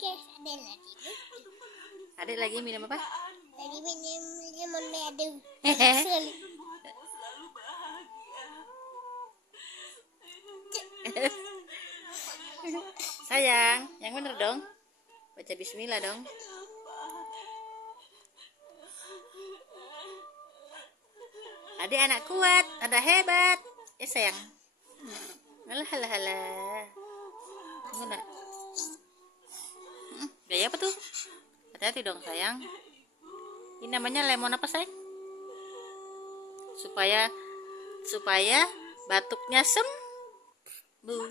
guys, ada lagi. Adik lagi minum apa? Tadi minum lemon madu. Sayang, yang bener dong. Baca bismillah dong. Adik anak kuat, anak hebat. Ya sayang. Alah alah alah. Tunggu nak. Gaya apa tuh? Hati-hati dong sayang. Ini namanya lemon apa sayang? Supaya batuknya sembuh.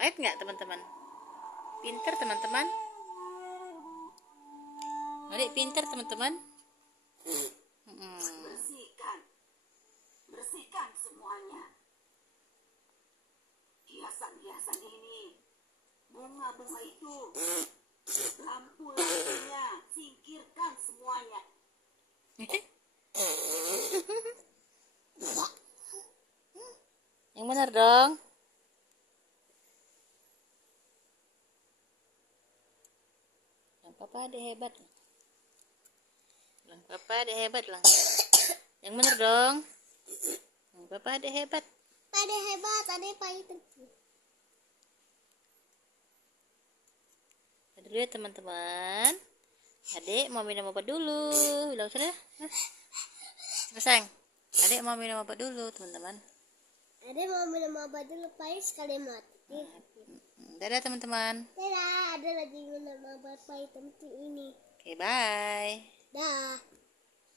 Pahit nggak teman-teman? Pinter teman-teman. Adik pinter teman-teman. Bersihkan semuanya. Hiasan-hiasan ini, bunga-bunga itu, lampu-lampunya, singkirkan semuanya. Yang benar dong. Yang papa adik hebat. Yang papa adik hebat lah. Yang benar dong. Yang papa adik hebat. Pada hebat, ada pahit. Dulu ya teman-teman. Adik mau minum apa dulu? Bilang sudah. Sayang. Adik mau minum apa dulu teman-teman? Ada mau minum obat dulu, pahit sekali mati. Dadah teman-teman. Dadah, ada lagi minum obat pahit seperti ini. Oke, bye. Dah.